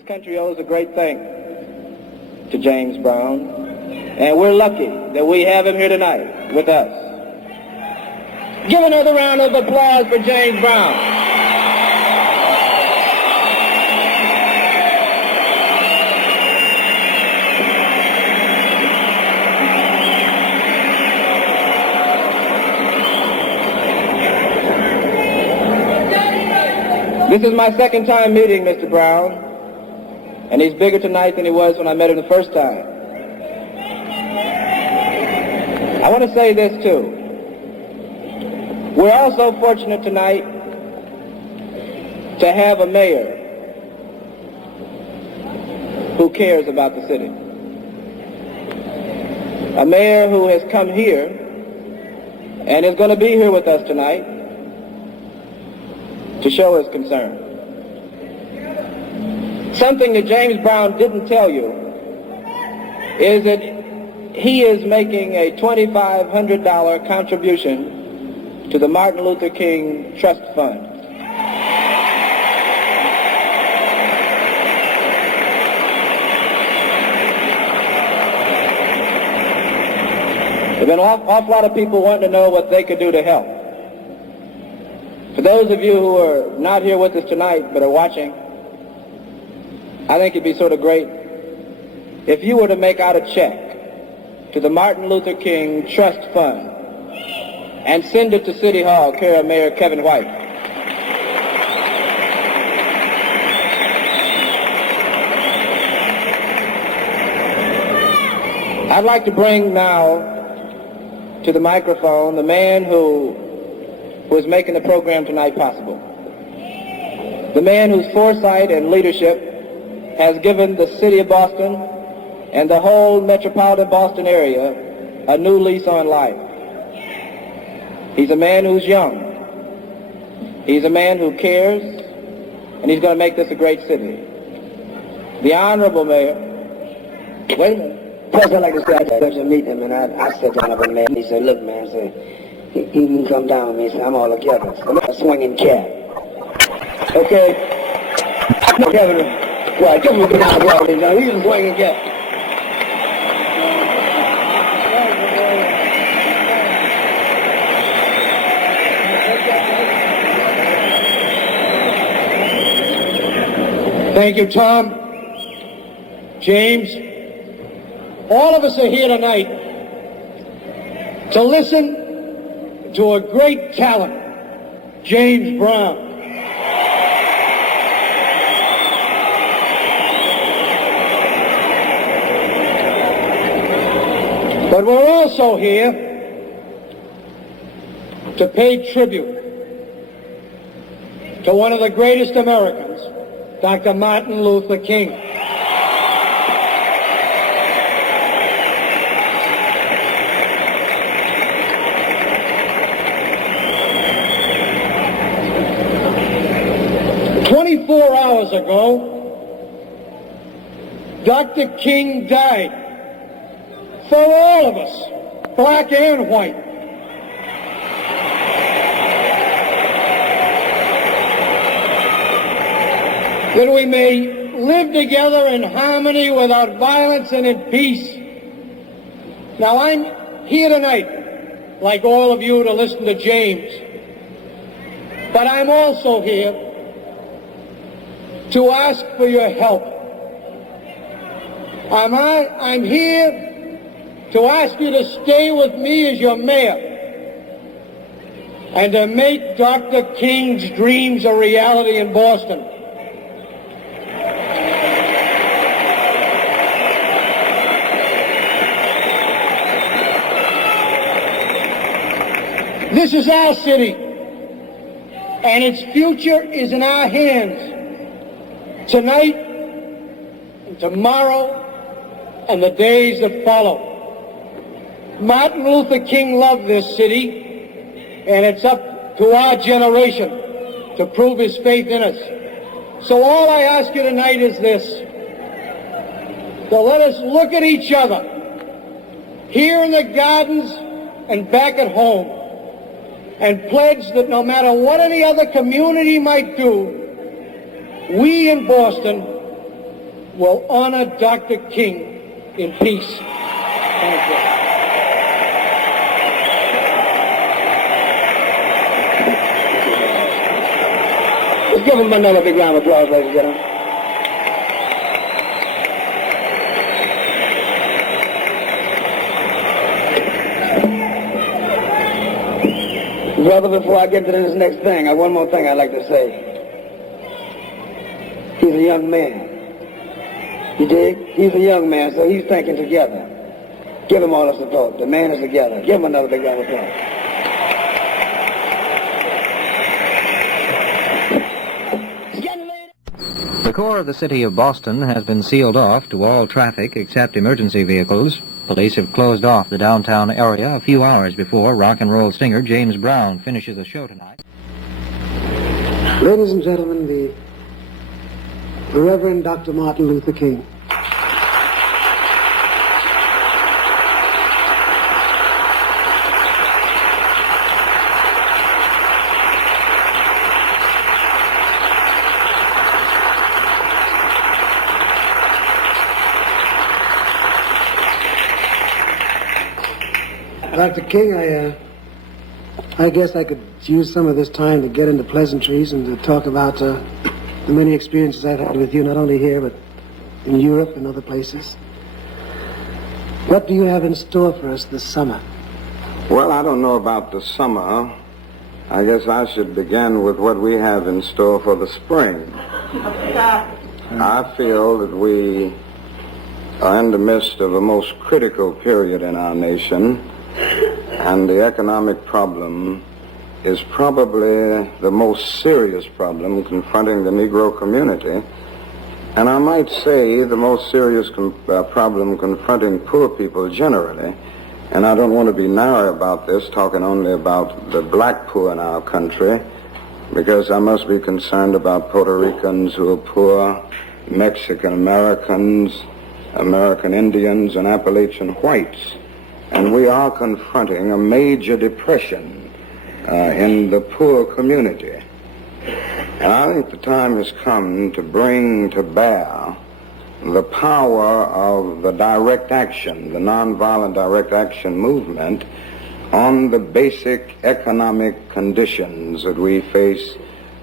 This country owes a great thank to James Brown, and we're lucky that we have him here tonight with us. Give another round of applause for James Brown. This is my second time meeting Mr. Brown, and he's bigger tonight than he was when I met him the first time. I want to say this too. We're also fortunate tonight to have a mayor who cares about the city. A mayor who has come here and is going to be here with us tonight to show his concern. Something that James Brown didn't tell you is that he is making a $2,500 contribution to the Martin Luther King Trust Fund. There have been an awful lot of people wanting to know what they could do to help. For those of you who are not here with us tonight but are watching, I think it'd be sort of great if you were to make out a check to the Martin Luther King Trust Fund and send it to City Hall, care of Mayor Kevin White. I'd like to bring now to the microphone the man who is making the program tonight possible. The man whose foresight and leadership has given the city of Boston and the whole metropolitan Boston area a new lease on life. He's a man who's young. He's a man who cares, and he's going to make this a great city. The Honorable Mayor. Wait a minute. First, I'd like to say I had to meet him, and I sat down with him, and he said, look, man, he can come down with me. He said, I'm all together. So I'm a swinging cat. Okay? No, Kevin, right, give him a good round of applause. He's a swinging cat. Thank you, Tom. James, all of us are here tonight to listen to a great talent, James Brown. But we're also here to pay tribute to one of the greatest Americans, Dr. Martin Luther King. "24 hours ago, Dr. King died for all of us, black and white. That we may live together in harmony without violence and in peace. Now, I'm here tonight, like all of you, to listen to James, but I'm also here to ask for your help. I'm here to ask you to stay with me as your mayor and to make Dr. King's dreams a reality in Boston. This is our city, and its future is in our hands. Tonight, and tomorrow, and the days that follow. Martin Luther King loved this city, and it's up to our generation to prove his faith in us. So all I ask you tonight is this: to let us look at each other here in the gardens and back at home and pledge that no matter what any other community might do, we in Boston will honor Dr. King in peace. Thank you. Let's give him another big round of applause, ladies and gentlemen. Brother, before I get to this next thing, one more thing I'd like to say. He's a young man. You dig? He's a young man, so he's thinking together. Give him all the support. The man is together. Give him another big round of applause. The core of the city of Boston has been sealed off to all traffic except emergency vehicles. Police have closed off the downtown area a few hours before rock and roll singer James Brown finishes a show tonight. Ladies and gentlemen, the Reverend Dr. Martin Luther King. Dr. King, I guess I could use some of this time to get into pleasantries and to talk about the many experiences I've had with you, not only here, but in Europe and other places. What do you have in store for us this summer? Well, I don't know about the summer. I guess I should begin with what we have in store for the spring. I feel that we are in the midst of a most critical period in our nation, and the economic problem is probably the most serious problem confronting the Negro community, and I might say the most serious problem confronting poor people generally. And I don't want to be narrow about this, talking only about the black poor in our country, because I must be concerned about Puerto Ricans who are poor, Mexican Americans, American Indians, and Appalachian whites. And we are confronting a major depression in the poor community. And I think the time has come to bring to bear the power of the direct action, the nonviolent direct action movement, on the basic economic conditions that we face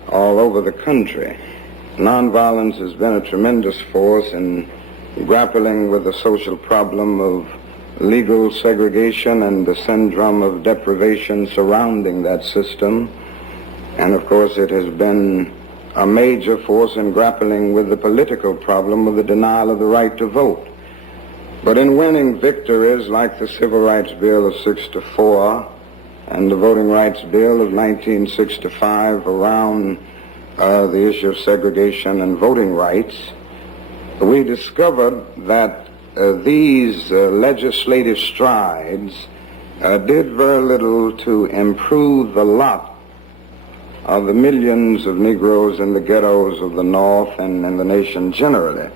all over the country. Nonviolence has been a tremendous force in grappling with the social problem of legal segregation and the syndrome of deprivation surrounding that system. And of course it has been a major force in grappling with the political problem of the denial of the right to vote. But in winning victories like the Civil Rights Bill of '64 and the Voting Rights Bill of 1965 around the issue of segregation and voting rights, we discovered that these legislative strides did very little to improve the lot of the millions of Negroes in the ghettos of the North and in the nation generally.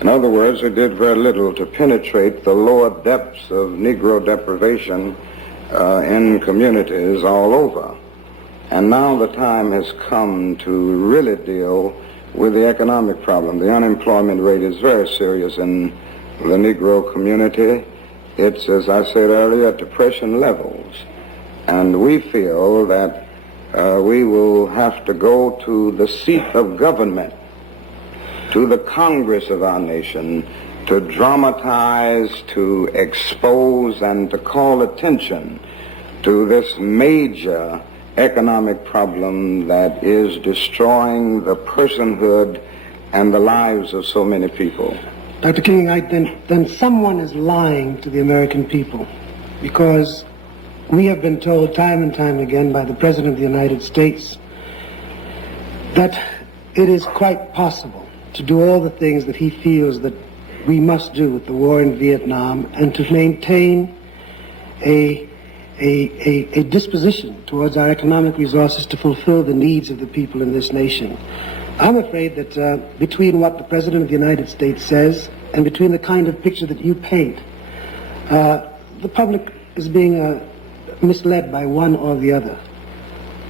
In other words, it did very little to penetrate the lower depths of Negro deprivation in communities all over. And now the time has come to really deal with the economic problem. The unemployment rate is very serious in the Negro community. It's, as I said earlier, at depression levels. And we feel that we will have to go to the seat of government, to the Congress of our nation, to dramatize, to expose, and to call attention to this major economic problem that is destroying the personhood and the lives of so many people. Dr. King, then someone is lying to the American people, because we have been told time and time again by the President of the United States that it is quite possible to do all the things that he feels that we must do with the war in Vietnam and to maintain a disposition towards our economic resources to fulfill the needs of the people in this nation. I'm afraid that between what the President of the United States says and between the kind of picture that you paint, the public is being misled by one or the other.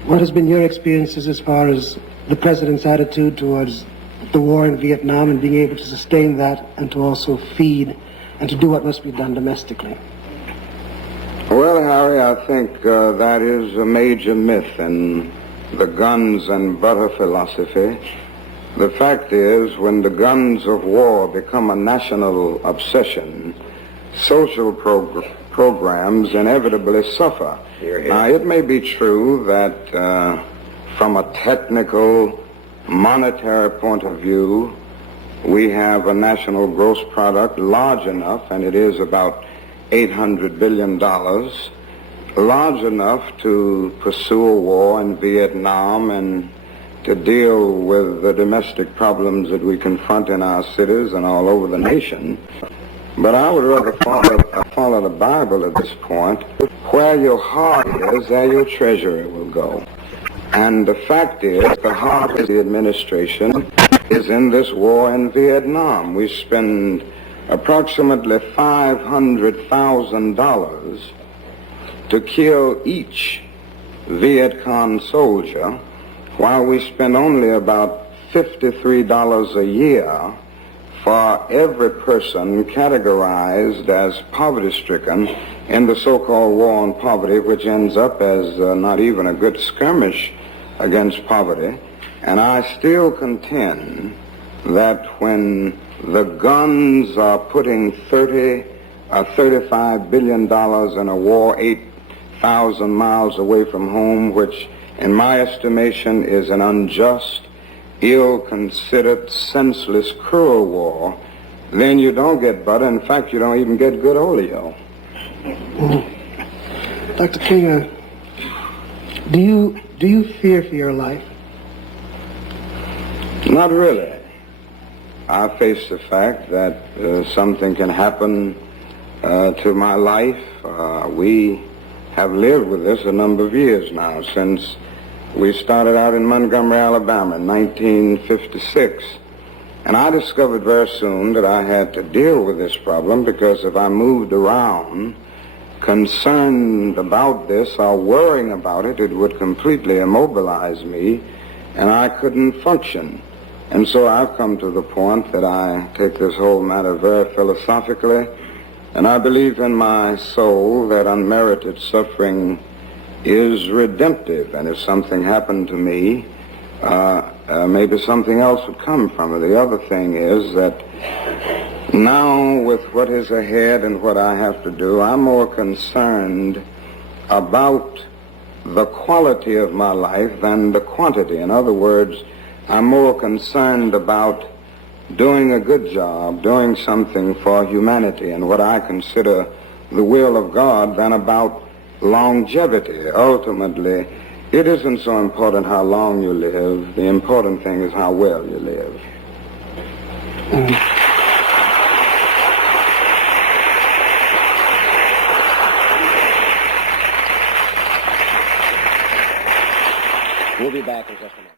What has been your experiences as far as the President's attitude towards the war in Vietnam and being able to sustain that and to also feed and to do what must be done domestically? Well, Harry, I think that is a major myth in the guns and butter philosophy. The fact is, when the guns of war become a national obsession, social programs inevitably suffer. Now, it may be true that from a technical, monetary point of view, we have a national gross product large enough, and it is about $800 billion, large enough to pursue a war in Vietnam and to deal with the domestic problems that we confront in our cities and all over the nation. But I would rather follow the Bible at this point. Where your heart is, there your treasure will go. And the fact is, the heart of the administration is in this war in Vietnam. We spend approximately $500,000 to kill each Viet Cong soldier, while we spend only about $53 a year for every person categorized as poverty-stricken in the so-called war on poverty, which ends up as not even a good skirmish against poverty. And I still contend that when the guns are putting $35 billion in a war 8,000 miles away from home, which in my estimation is an unjust, ill-considered, senseless, cruel war, then you don't get butter. In fact, you don't even get good oleo. Dr. King, do you fear for your life? Not really. I face the fact that something can happen to my life. We have lived with this a number of years now, since we started out in Montgomery, Alabama in 1956. And I discovered very soon that I had to deal with this problem, because if I moved around concerned about this or worrying about it, it would completely immobilize me and I couldn't function. And so I've come to the point that I take this whole matter very philosophically, and I believe in my soul that unmerited suffering is redemptive, and if something happened to me, maybe something else would come from it. The other thing is that now, with what is ahead and what I have to do, I'm more concerned about the quality of my life than the quantity. In other words, I'm more concerned about doing a good job, doing something for humanity and what I consider the will of God, than about longevity. Ultimately, it isn't so important how long you live. The important thing is how well you live. We'll be back in just a minute.